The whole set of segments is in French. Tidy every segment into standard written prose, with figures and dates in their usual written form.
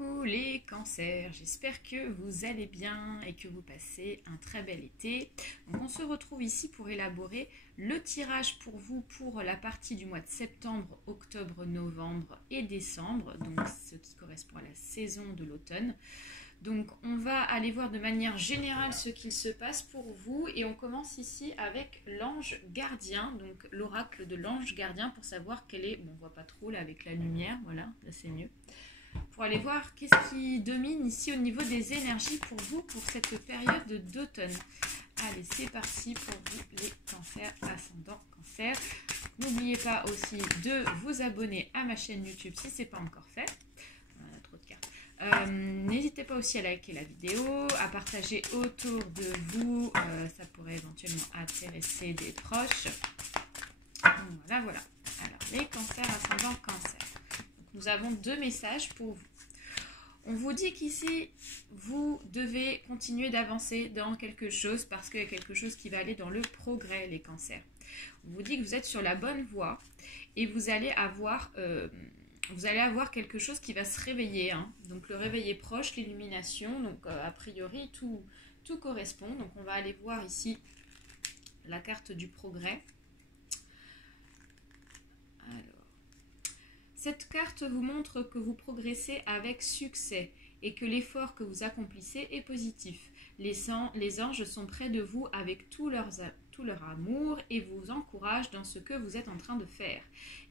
Coucou les cancers, j'espère que vous allez bien et que vous passez un très bel été. Donc on se retrouve ici pour élaborer le tirage pour vous pour la partie du mois de septembre, octobre, novembre et décembre, donc ce qui correspond à la saison de l'automne. Donc on va aller voir de manière générale ce qu'il se passe pour vous et on commence ici avec l'ange gardien, donc l'oracle de l'ange gardien pour savoir quel est, bon on voit pas trop là avec la lumière, voilà, là c'est mieux. Pour aller voir qu'est-ce qui domine ici au niveau des énergies pour vous pour cette période d'automne. Allez, c'est parti pour vous les cancers, ascendant cancer. N'oubliez pas aussi de vous abonner à ma chaîne YouTube si ce n'est pas encore fait. On a trop de cartes. N'hésitez pas aussi à liker la vidéo, à partager autour de vous. Ça pourrait éventuellement intéresser des proches. Voilà, voilà. Alors, les cancers, ascendant cancer. Nous avons deux messages pour vous. On vous dit qu'ici, vous devez continuer d'avancer dans quelque chose parce qu'il y a quelque chose qui va aller dans le progrès, les cancers. On vous dit que vous êtes sur la bonne voie et vous allez avoir quelque chose qui va se réveiller. Hein. Donc le réveil est proche, l'illumination. Donc a priori, tout correspond. Donc on va aller voir ici la carte du progrès. Alors. Cette carte vous montre que vous progressez avec succès et que l'effort que vous accomplissez est positif. Les anges sont près de vous avec tout leur amour et vous encouragent dans ce que vous êtes en train de faire.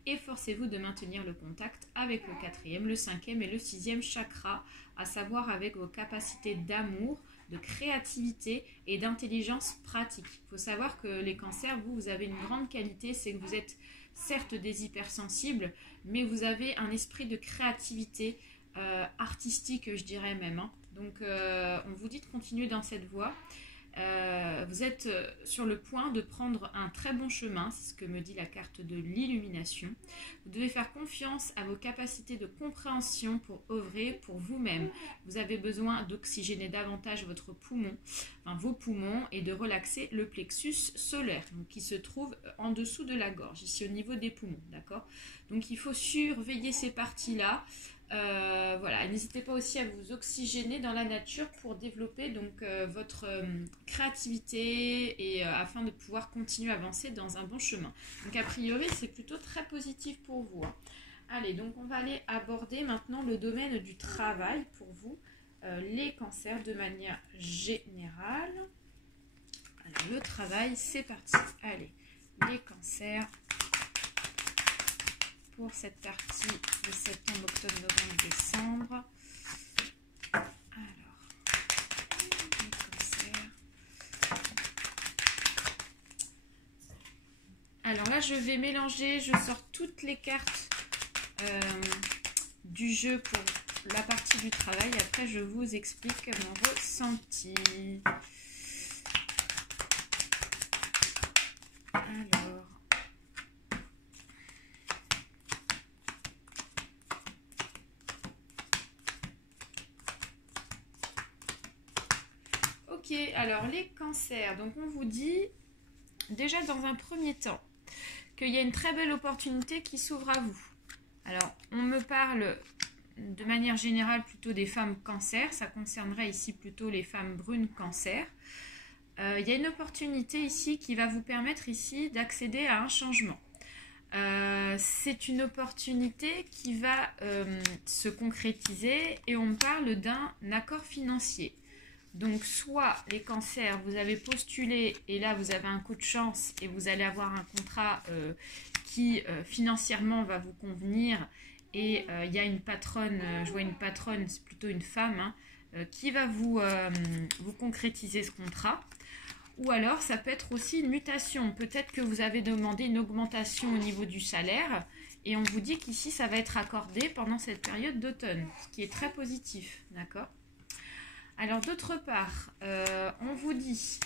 Efforcez-vous de maintenir le contact avec le 4e, le 5e et le 6e chakra, à savoir avec vos capacités d'amour, de créativité et d'intelligence pratique. Il faut savoir que les cancers, vous avez une grande qualité, c'est que vous êtes certes des hypersensibles, mais vous avez un esprit de créativité artistique, je dirais même. Hein. Donc, on vous dit de continuer dans cette voie. Vous êtes sur le point de prendre un très bon chemin, c'est ce que me dit la carte de l'illumination. Vous devez faire confiance à vos capacités de compréhension pour œuvrer pour vous-même. Vous avez besoin d'oxygéner davantage votre poumon, enfin, vos poumons et de relaxer le plexus solaire, donc, qui se trouve en dessous de la gorge, ici au niveau des poumons, d'accord? Donc il faut surveiller ces parties-là. Voilà, n'hésitez pas aussi à vous oxygéner dans la nature pour développer donc votre créativité et afin de pouvoir continuer à avancer dans un bon chemin. Donc a priori c'est plutôt très positif pour vous. Hein. Allez, donc on va aller aborder maintenant le domaine du travail pour vous, les cancers de manière générale. Alors le travail, c'est parti. Allez, les cancers. Pour cette partie de septembre, octobre, novembre, décembre. Alors, les cancers. Alors là, je vais mélanger, je sors toutes les cartes du jeu pour la partie du travail. Après, je vous explique mon ressenti. Alors. Ok, alors les cancers, donc on vous dit déjà dans un premier temps qu'il y a une très belle opportunité qui s'ouvre à vous. Alors on me parle de manière générale plutôt des femmes cancers, ça concernerait ici plutôt les femmes brunes cancers. Il y a une opportunité ici qui va vous permettre ici d'accéder à un changement. C'est une opportunité qui va se concrétiser et on me parle d'un accord financier. Donc soit les cancers, vous avez postulé et là vous avez un coup de chance et vous allez avoir un contrat qui financièrement va vous convenir et il y a une patronne, je vois une patronne, c'est plutôt une femme, hein, qui va vous concrétiser ce contrat. Ou alors ça peut être aussi une mutation, peut-être que vous avez demandé une augmentation au niveau du salaire et on vous dit qu'ici ça va être accordé pendant cette période d'automne, ce qui est très positif, d'accord ? Alors d'autre part, on vous dit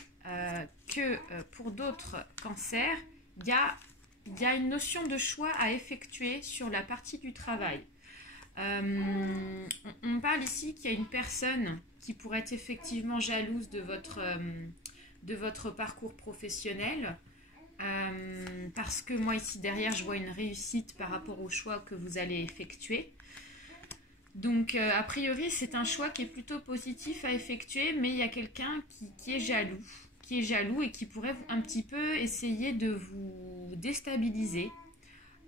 que pour d'autres cancers, il y a une notion de choix à effectuer sur la partie du travail. On parle ici qu'il y a une personne qui pourrait être effectivement jalouse de votre parcours professionnel. Parce que moi ici derrière je vois une réussite par rapport au choix que vous allez effectuer. Donc, a priori, c'est un choix qui est plutôt positif à effectuer, mais il y a quelqu'un qui est jaloux et qui pourrait un petit peu essayer de vous déstabiliser.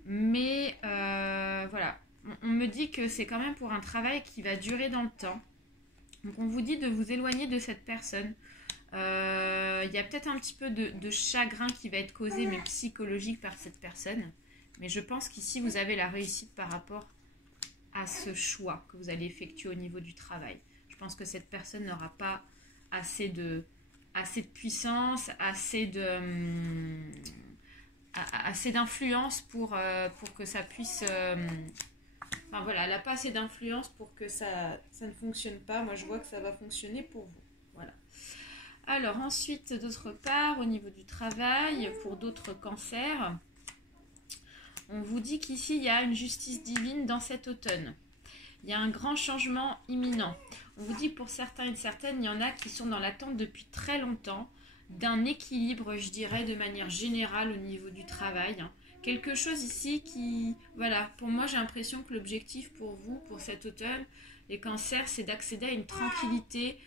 Mais voilà, on me dit que c'est quand même pour un travail qui va durer dans le temps. Donc, on vous dit de vous éloigner de cette personne. Il y a peut-être un petit peu de chagrin qui va être causé, mais psychologique, par cette personne. Mais je pense qu'ici, vous avez la réussite par rapport à ce choix que vous allez effectuer au niveau du travail. Je pense que cette personne n'aura pas assez de puissance, assez d'influence pour que ça puisse... enfin voilà, elle n'a pas assez d'influence pour que ça ne fonctionne pas. Moi, je vois que ça va fonctionner pour vous. Voilà. Alors ensuite, d'autre part, au niveau du travail, pour d'autres cancers, on vous dit qu'ici, il y a une justice divine dans cet automne. Il y a un grand changement imminent. On vous dit que pour certains et certaines, il y en a qui sont dans l'attente depuis très longtemps d'un équilibre, je dirais, de manière générale au niveau du travail. Quelque chose ici qui... Voilà, pour moi, j'ai l'impression que l'objectif pour vous, pour cet automne, les cancers, c'est d'accéder à une tranquillité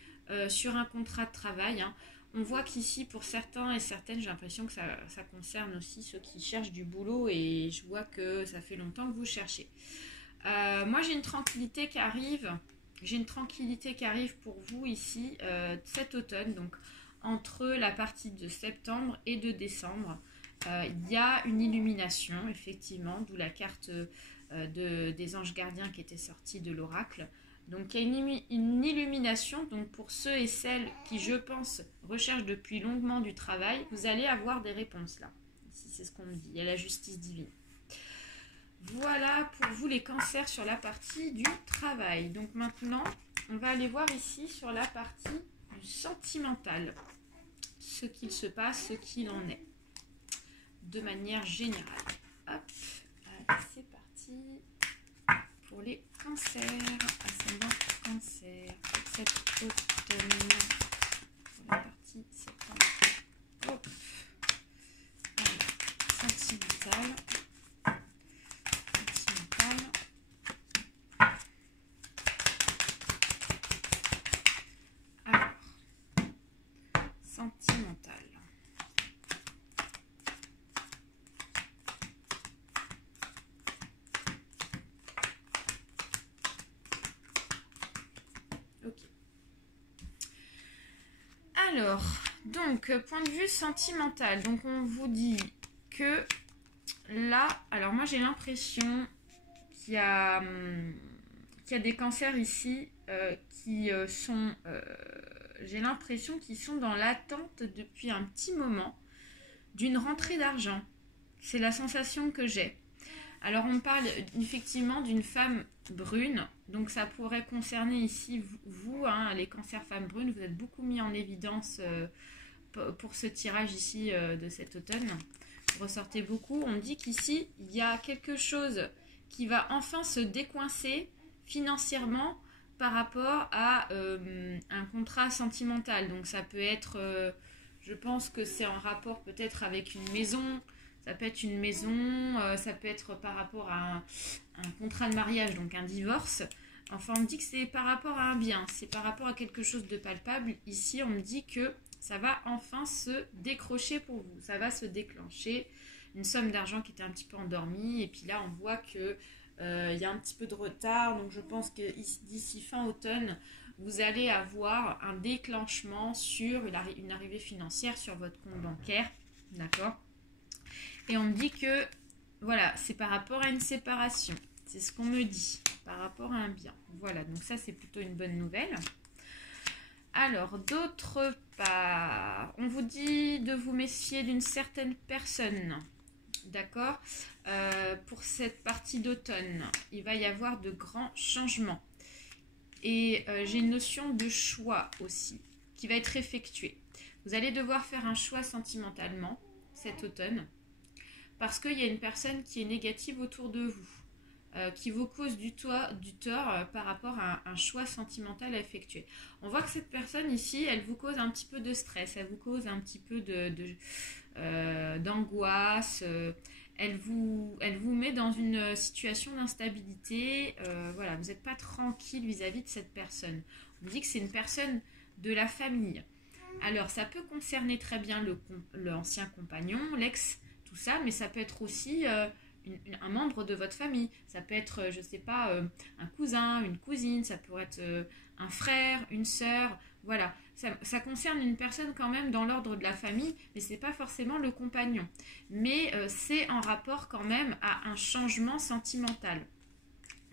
sur un contrat de travail. On voit qu'ici, pour certains et certaines, j'ai l'impression que ça concerne aussi ceux qui cherchent du boulot et je vois que ça fait longtemps que vous cherchez. Moi, j'ai une tranquillité qui arrive. J'ai une tranquillité qui arrive pour vous ici cet automne. Donc, entre la partie de septembre et de décembre, il y a une illumination, effectivement, d'où la carte des anges gardiens qui était sortie de l'oracle. Donc, il y a une illumination. Donc, pour ceux et celles qui, je pense, recherchent depuis longuement du travail, vous allez avoir des réponses là. Ici, c'est ce qu'on me dit. Il y a la justice divine. Voilà pour vous les cancers sur la partie du travail. Donc, maintenant, on va aller voir ici sur la partie du sentimental. Ce qu'il se passe, ce qu'il en est. De manière générale. Hop, allez, c'est parti. Pour les cancers, ascendant cancer, cet automne, pour la partie septembre. Hop. Alors, sentimental. Alors, sentimental. Alors, donc, point de vue sentimental, donc on vous dit que là, alors moi j'ai l'impression qu'il y a des cancers ici qui sont, j'ai l'impression qu'ils sont dans l'attente depuis un petit moment d'une rentrée d'argent. C'est la sensation que j'ai. Alors on parle effectivement d'une femme brune, donc ça pourrait concerner ici vous, les cancers femmes brunes, vous êtes beaucoup mis en évidence pour ce tirage ici de cet automne. Vous ressortez beaucoup, on dit qu'ici il y a quelque chose qui va enfin se décoincer financièrement par rapport à un contrat sentimental. Donc ça peut être, je pense que c'est en rapport peut-être avec une maison. Ça peut être une maison, ça peut être par rapport à un contrat de mariage, donc un divorce. Enfin, on me dit que c'est par rapport à un bien, c'est par rapport à quelque chose de palpable. Ici, on me dit que ça va enfin se décrocher pour vous. Ça va se déclencher. Une somme d'argent qui était un petit peu endormie. Et puis là, on voit qu'il y a un petit peu de retard. Donc, je pense que d'ici fin automne, vous allez avoir un déclenchement sur une arrivée financière sur votre compte bancaire. D'accord ? Et on me dit que, voilà, c'est par rapport à une séparation. C'est ce qu'on me dit, par rapport à un bien. Voilà, donc ça, c'est plutôt une bonne nouvelle. Alors, d'autre part, on vous dit de vous méfier d'une certaine personne. D'accord ? Pour cette partie d'automne, il va y avoir de grands changements. Et j'ai une notion de choix aussi, qui va être effectuée. Vous allez devoir faire un choix sentimentalement cet automne. Parce qu'il y a une personne qui est négative autour de vous, qui vous cause du tort par rapport à un choix sentimental à effectuer. On voit que cette personne ici, elle vous cause un petit peu de stress, elle vous cause un petit peu d'angoisse, elle vous met dans une situation d'instabilité. Voilà, vous n'êtes pas tranquille vis-à-vis de cette personne. On dit que c'est une personne de la famille. Alors, ça peut concerner très bien l'ancien compagnon, l'ex, tout ça, mais ça peut être aussi un membre de votre famille. Ça peut être, je ne sais pas, un cousin, une cousine, ça pourrait être un frère, une sœur, voilà. Ça concerne une personne quand même dans l'ordre de la famille, mais ce n'est pas forcément le compagnon. Mais c'est en rapport quand même à un changement sentimental.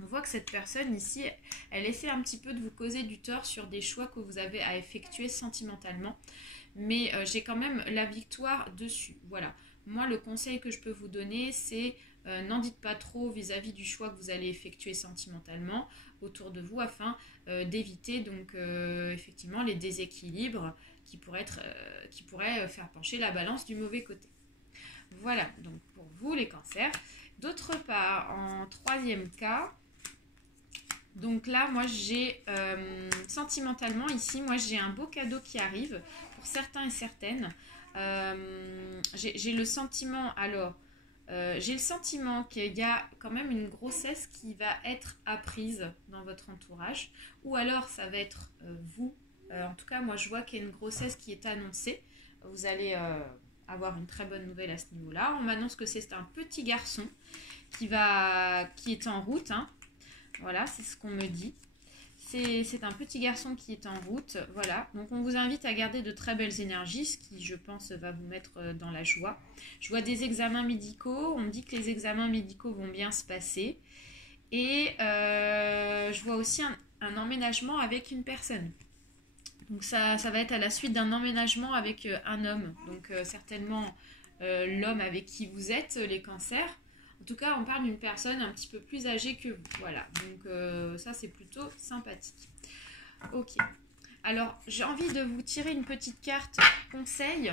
On voit que cette personne ici, elle essaie un petit peu de vous causer du tort sur des choix que vous avez à effectuer sentimentalement. Mais j'ai quand même la victoire dessus. Voilà. Moi, le conseil que je peux vous donner, c'est n'en dites pas trop vis-à-vis du choix que vous allez effectuer sentimentalement autour de vous afin d'éviter donc effectivement les déséquilibres qui pourraient faire pencher la balance du mauvais côté. Voilà, donc pour vous les cancers. D'autre part, en troisième cas, donc là, moi j'ai sentimentalement ici, moi j'ai un beau cadeau qui arrive pour certains et certaines. J'ai le sentiment, j'ai le sentiment qu'il y a quand même une grossesse qui va être apprise dans votre entourage, ou alors ça va être vous. En tout cas, moi je vois qu'il y a une grossesse qui est annoncée. Vous allez avoir une très bonne nouvelle à ce niveau-là. On m'annonce que c'est un petit garçon qui est en route. Hein. Voilà, c'est ce qu'on me dit. C'est un petit garçon qui est en route. Voilà, donc on vous invite à garder de très belles énergies, ce qui, je pense, va vous mettre dans la joie. Je vois des examens médicaux. On me dit que les examens médicaux vont bien se passer. Et je vois aussi un emménagement avec une personne. Donc ça va être à la suite d'un emménagement avec un homme. Donc certainement l'homme avec qui vous êtes, les cancers. En tout cas, on parle d'une personne un petit peu plus âgée que vous. Voilà, donc ça c'est plutôt sympathique. Ok, alors j'ai envie de vous tirer une petite carte conseil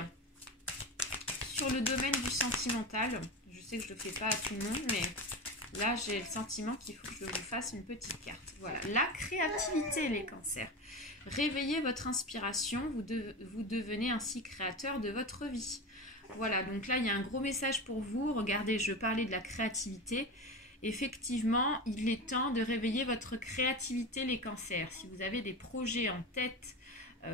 sur le domaine du sentimental. Je sais que je ne le fais pas à tout le monde, mais là j'ai le sentiment qu'il faut que je vous fasse une petite carte. Voilà, la créativité les cancers. Réveillez votre inspiration, vous devenez ainsi créateur de votre vie. Voilà, donc là, il y a un gros message pour vous. Regardez, je parlais de la créativité. Effectivement, il est temps de réveiller votre créativité, les cancers. Si vous avez des projets en tête,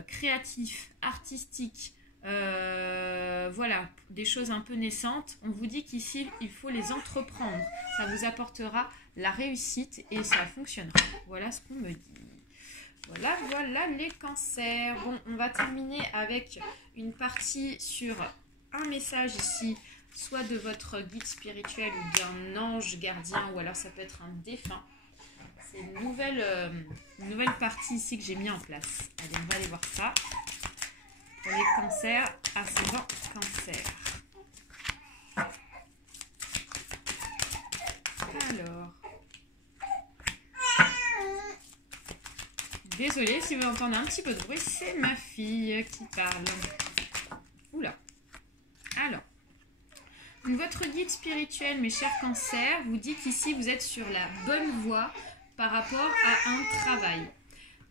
créatifs, artistiques, voilà, des choses un peu naissantes, on vous dit qu'ici, il faut les entreprendre. Ça vous apportera la réussite et ça fonctionnera. Voilà ce qu'on me dit. Voilà les cancers. Bon, on va terminer avec une partie sur un message ici, soit de votre guide spirituel ou d'un ange gardien, ou alors ça peut être un défunt. C'est une nouvelle partie ici que j'ai mis en place. Allez, on va aller voir ça. Pour les cancers, ascendant cancer. Alors... Désolée si vous entendez un petit peu de bruit, c'est ma fille qui parle. Oula. Alors, votre guide spirituel, mes chers cancers, vous dit qu'ici vous êtes sur la bonne voie par rapport à un travail.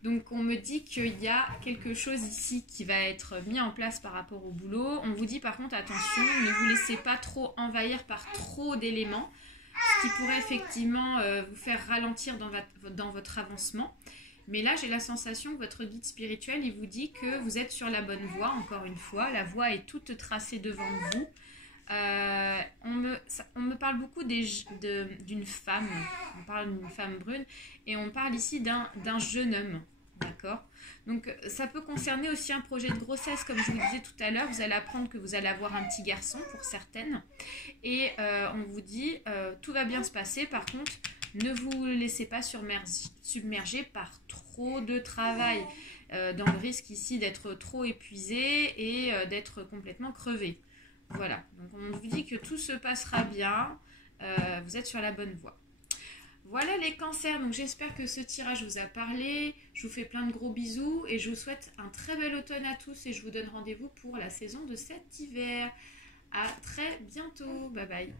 Donc on me dit qu'il y a quelque chose ici qui va être mis en place par rapport au boulot. On vous dit par contre attention, ne vous laissez pas trop envahir par trop d'éléments, ce qui pourrait effectivement vous faire ralentir dans votre avancement. Mais là, j'ai la sensation que votre guide spirituel, il vous dit que vous êtes sur la bonne voie, encore une fois. La voie est toute tracée devant vous. On me parle beaucoup d'une femme. On parle d'une femme brune. Et on parle ici d'un jeune homme. D'accord ? Donc, ça peut concerner aussi un projet de grossesse. Comme je vous le disais tout à l'heure, vous allez apprendre que vous allez avoir un petit garçon pour certaines. Et on vous dit, tout va bien se passer. Par contre... Ne vous laissez pas submerger par trop de travail, dans le risque ici d'être trop épuisé et d'être complètement crevé. Voilà, donc on vous dit que tout se passera bien, vous êtes sur la bonne voie. Voilà les cancers, donc j'espère que ce tirage vous a parlé, je vous fais plein de gros bisous et je vous souhaite un très bel automne à tous et je vous donne rendez-vous pour la saison de cet hiver. À très bientôt, bye bye.